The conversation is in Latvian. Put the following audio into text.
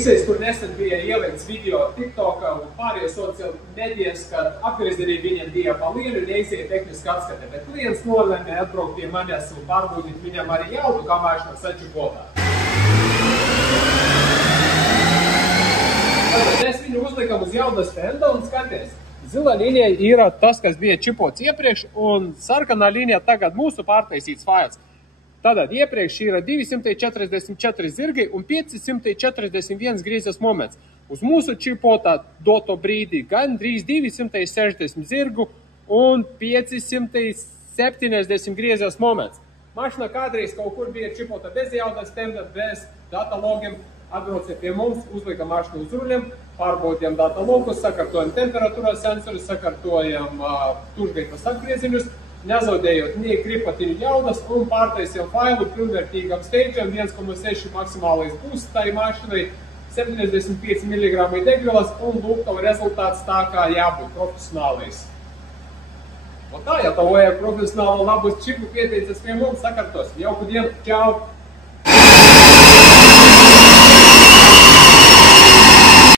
Ikseis, kur nesen bija ielikts video TikTokā un pārējos sociāli medijas, kad apgriezienī viņam bija pa lielu un neizēja tehniski atskatē, bet klients nolēmē atbraukt pie manis un pārbūdīt viņam arī jaudu, kā māšanā saču godā. Tātad mēs viņu uzlikam uz jaudas stenda un skaties. Zila līnija ir tas, kas bija čipots iepriekš, un sarkanā līnija tagad mūsu pārtaisīts fails. Tātad iepriekš ir 244 zirgi un 541 grīzes moments. Uz mūsu čipotā doto brīdī gandrīz 260 zirgu un 570 grīzes moments. Mašina kādreiz kaut kur bija čipota bez jaudas stenda, bez datalogiem. Atbrauciet pie mums, uzliekam mašinu uz ruļiem, pārbaudījam datalogus, sakārtojam temperatūras sensorus, sakārtojam tušgaitas apgrieziņus, nezaudējot nie kripatiņu jaudas un pārtaisījam failu pilnvērtīgam steidžam 1,6 maksimālais būs tai mašinai, 75 mg degvielas un lūk tavu rezultāts tā kā jābūt profesionālais. Un tā, ja tev vajag profesionālu labus čipu, pieteicies pie mums, sakārtosim. Jauku dienu, čau!